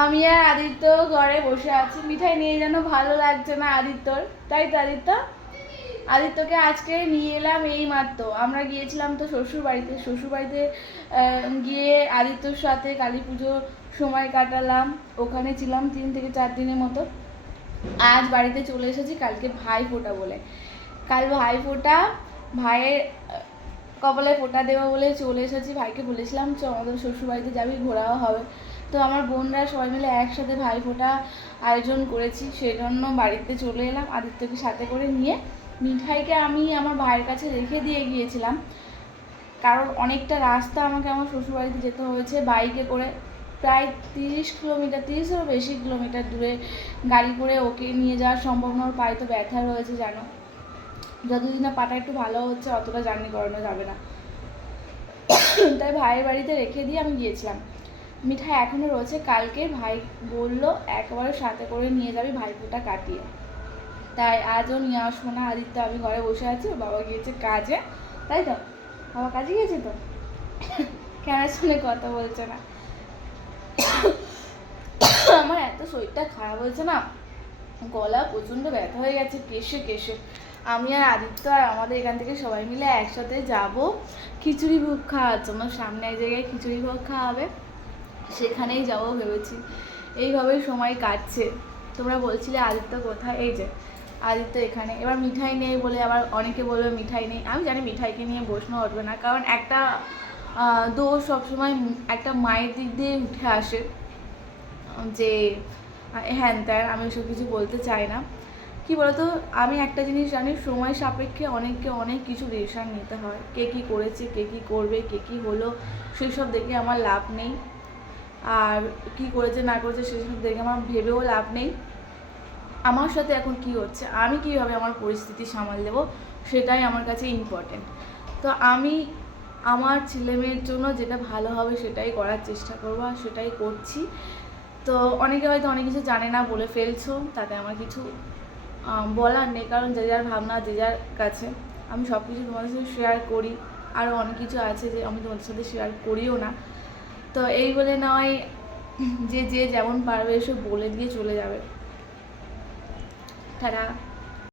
আমি আর আদিত্য ঘরে বসে আছি, মিঠাই নিয়ে যেন ভালো লাগছে না আদিত্যর, তাই তো আদিত্য? আদিত্যকে আজকে নিয়ে এলাম এই মাত্র। আমরা গিয়েছিলাম তো শ্বশুরবাড়িতে গিয়ে আদিত্যর সাথে কালী পুজো সময় কাটালাম, ওখানে ছিলাম 3 থেকে 4 দিনের মতো। আজ বাড়িতে চলে এসেছি কালকে ভাইফোঁটা বলে। কাল ভাইফোঁটা, ভাইয়ের কপালে ফোঁটা দেবো বলে চলে এসেছি। ভাইকে বলেছিলাম চ আমাদের শ্বশুরবাড়িতে যাবি, ঘোরাও হবে। তো আমার বোনরা সবাই মিলে একসাথে ভাইফোঁটা আয়োজন করেছি, সেই জন্য বাড়িতে চলে এলাম আদিত্যকে সাথে করে নিয়ে। মিঠাইকে আমি আমার ভাইয়ের কাছে রেখে দিয়ে গিয়েছিলাম, কারণ অনেকটা রাস্তা আমাকে আমার শ্বশুরবাড়িতে যেতে হয়েছে বাইকে করে, প্রায় 30 কিলোমিটার, 30-এরও বেশি কিলোমিটার দূরে গাড়ি করে ওকে নিয়ে যাওয়া সম্ভব না। ওর পায়ে তো ব্যথা রয়েছে জানো, যতদিন না পাটা একটু ভালো হচ্ছে অতটা জার্নি করানো যাবে না। তাই ভাইয়ের বাড়িতে রেখে দিয়ে আমি গিয়েছিলাম। মিঠাই এখনও রয়েছে, কালকে ভাই বললো একেবারে সাথে করে নিয়ে যাবি ভাইফোঁটা কাটিয়ে, তাই আজও নিয়ে আসবো না। আদিত্য আমি ঘরে বসে আছি, বাবা গিয়েছে কাজে, তাই তো? বাবা কাজে গিয়েছে তো, ক্যামেরার সামনে কথা বলছে না। আমার এত শরীরটা খারাপ হয়েছে না, গলা প্রচণ্ড ব্যথা হয়ে গেছে কেশে কেশে। আমি আর আদিত্য আর আমাদের এখান থেকে সবাই মিলে একসাথে যাব খিচুড়ি ভোগ খাওয়ার জন্য। সামনে এক জায়গায় খিচুড়ি ভোগ খাওয়াবে, সেখানেই যাবো ভেবেছি। এইভাবেই সময় কাটছে। তোমরা বলছিলে আদিত্য কোথায়, এই যে আদিত্য এখানে। এবার মিঠাই নেই বলে আবার অনেকে বলবে মিঠাই নেই, আমি জানি মিঠাইকে নিয়ে প্রশ্ন উঠবে না, কারণ একটা দোষ সবসময় একটা মায়ের দিক দিয়ে উঠে আসে যে হ্যান ত্যান। আমি ওসব কিছু বলতে চাই না। কি বলতো, আমি একটা জিনিস জানি, সময় সাপেক্ষে অনেককে অনেক কিছু ডিসিশান নিতে হয়। কে কী করেছে, কে কী করবে, কে কী হলো, সেসব দেখে আমার লাভ নেই। আর কি করেছে না করেছে সেসব দেখে আমার ভেবেও লাভ নেই। আমার সাথে এখন কি হচ্ছে, আমি কীভাবে আমার পরিস্থিতি সামাল দেবো, সেটাই আমার কাছে ইম্পর্টেন্ট। তো আমি আমার ছেলেমেয়ের জন্য যেটা ভালো হবে সেটাই করার চেষ্টা করবো, আর সেটাই করছি। তো অনেকে হয়তো অনেক কিছু জানে না বলে ফেলছো, তাতে আমার কিছু বলার নেই, কারণ যে যার ভাবনা যে যার কাছে। আমি সব কিছু তোমাদের সাথে শেয়ার করি, আরও অনেক কিছু আছে যে আমি তোমাদের সাথে শেয়ার করিও না। তো এই বলে নয় যে যে যেমন পারবে এসব বলে দিয়ে চলে যাবে। টাটা।